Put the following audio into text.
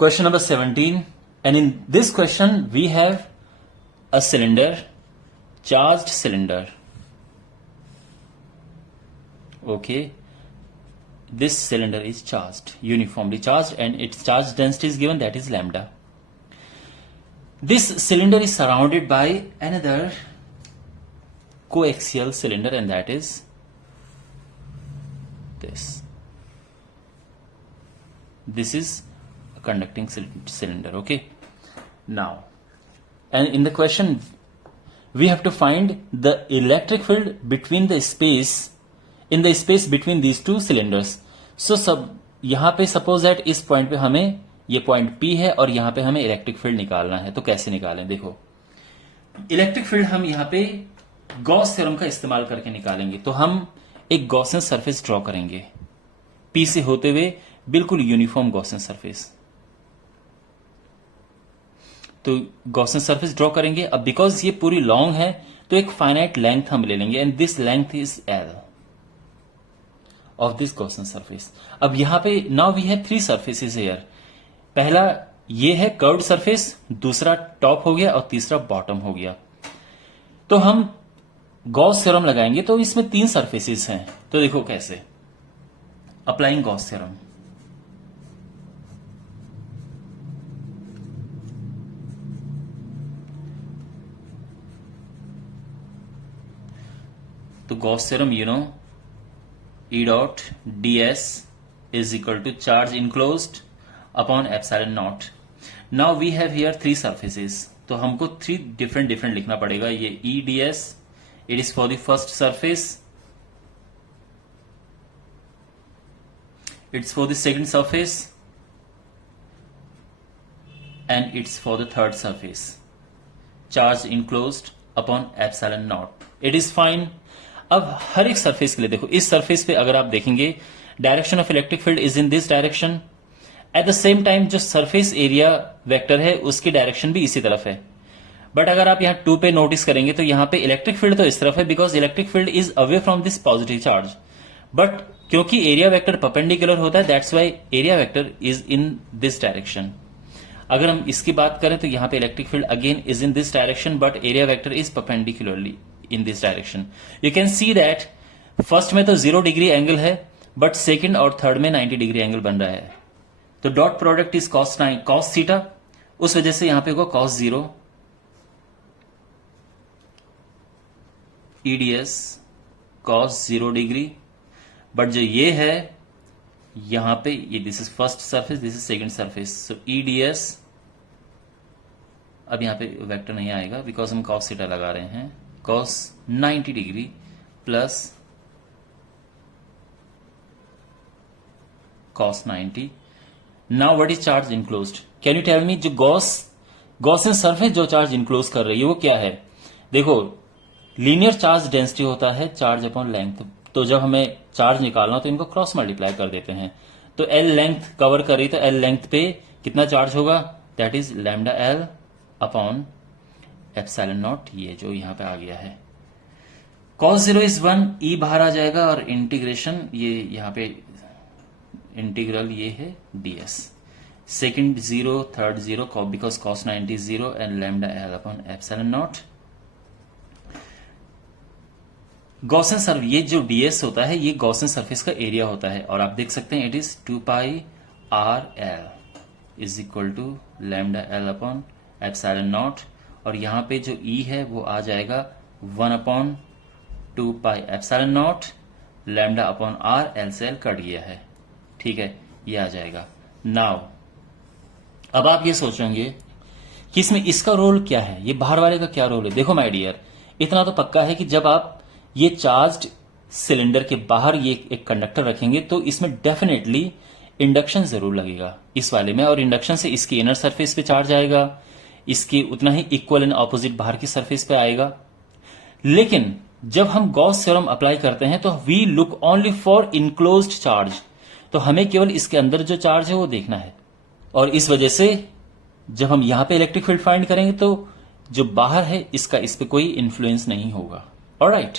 Question number 17, and in this question we have a cylinder, charged cylinder. Okay, this cylinder is charged, uniformly charged, and its charge density is given, that is lambda. This cylinder is surrounded by another coaxial cylinder, and that is this. This is a conducting cylinder. Okay, now, and in the question we have to find the electric field between the space, in the space between these two cylinders. So सब यहां पे suppose that इस point पे हमें, ये point P है और यहां पे हमें इलेक्ट्रिक फील्ड निकालना है. तो कैसे निकालें? देखो, इलेक्ट्रिक फील्ड हम यहां पे गॉस थ्योरम का इस्तेमाल करके निकालेंगे. तो हम एक गॉसियन सरफेस ड्रॉ करेंगे, P से होते हुए बिल्कुल यूनिफॉर्म गॉसियन सरफेस. तो गॉसियन सरफेस ड्रॉ करेंगे. अब बिकॉज ये पूरी लॉन्ग है तो एक फाइनाइट लेंथ हम ले लेंगे, and this length is L of this Gaussian surface. अब यहां पे now we have 3 surfaces here. पहला ये है कर्व्ड सरफेस, दूसरा टॉप हो गया और तीसरा बॉटम हो गया. तो हम गॉस थ्योरम लगाएंगे तो इसमें 3 सरफेसेस हैं. तो देखो कैसे, अप्लाइंग गॉस थ्योरम. तो Gauss theorem, you know, E dot ds is equal to charge enclosed upon epsilon naught. Now we have here 3 surfaces. तो हमको 3 different लिखना पड़ेगा. ये E ds, it is for the first surface, it's for the second surface, and it's for the third surface. Charge enclosed upon epsilon naught. It is fine. अब हर एक surface के लिए देखो, इस सरफेस पे अगर आप देखेंगे direction of electric field is in this direction. At the same time जो सरफेस एरिया वेक्टर है उसकी डायरेक्शन भी इसी तरफ है. बट अगर आप यहाँ 2 पे नोटिस करेंगे तो यहाँ पे इलेक्ट्रिक फील्ड तो इस तरफ है, because electric field is away from this positive charge. But क्योंकि एरिया वेक्टर परपेंडिकुलर होता है, that's why area vector is in this direction. अगर हम इसकी बात करें तो यहाँ पे electric field again is in this direction, but area vector is perpendicularly in this direction. You can see that first में तो 0 डिग्री एंगल है, बट सेकंड और थर्ड में 90 डिग्री एंगल बन रहा है. तो dot product is cos theta, उस वजह से यहां पे होगा cos 0 EDS cos 0 degree. But जो ये है यहां पे, ये this is first surface, this is second surface. So EDS, अब यहां पे वेक्टर नहीं आएगा बिकॉज हम cos थीटा लगा रहे हैं. cos 90 degree plus cos 90. Now what is charge enclosed? Can you tell me, जो गॉसियन सरफेस जो चार्ज इनक्लोज कर रही है वो क्या है? देखो, लीनियर चार्ज डेंसिटी होता है चार्ज अपॉन लेंथ. तो जब हमें चार्ज निकालना तो इनको क्रॉस मल्टीप्लाई कर देते हैं. तो L लेंथ कवर कर रही, तो L लेंथ पे कितना चार्ज होगा? That is lambda L upon epsilon not, ये जो यहां पे आ गया है. cos 0 इज 1, E बाहर आ जाएगा और इंटीग्रेशन, ये यहां पे इंटीग्रल ये है ds. Second 0, third 0, because cos 90 is 0 and lambda L upon epsilon not. Gaussian surface, ये जो ds होता है ये गॉसियन सरफेस का एरिया होता है, और आप देख सकते हैं it is 2 pi RL is equal to lambda L upon epsilon naught. और यहां पे जो E है वो आ जाएगा 1 upon 2 pi epsilon not lambda upon R. L से L कट गया है, ठीक है, ये आ जाएगा. नाउ अब आप ये सोचेंगे कि इसमें इसका रोल क्या है, ये बाहर वाले का क्या रोल है. देखो माय डियर, इतना तो पक्का है कि जब आप ये चार्ज्ड सिलेंडर के बाहर ये एक कंडक्टर रखेंगे तो इसमें डेफिनेटली इंडक्शन जरूर लगेगा इस वाले में, और इंडक्शन से इसकी इनर सरफेस पे चार्ज आएगा, इसकी उतना ही इक्वल एंड ऑपोजिट बाहर की सरफेस पे आएगा. लेकिन जब हम गॉस थ्योरम अप्लाई करते हैं तो we look only for enclosed charge. तो हमें केवल इसके अंदर जो चार्ज है वो देखना है, और इस वजह से जब हम यहां पे इलेक्ट्रिक फील्ड फाइंड करेंगे तो जो बाहर है इसका इस पे कोई इन्फ्लुएंस नहीं होगा. ऑलराइट.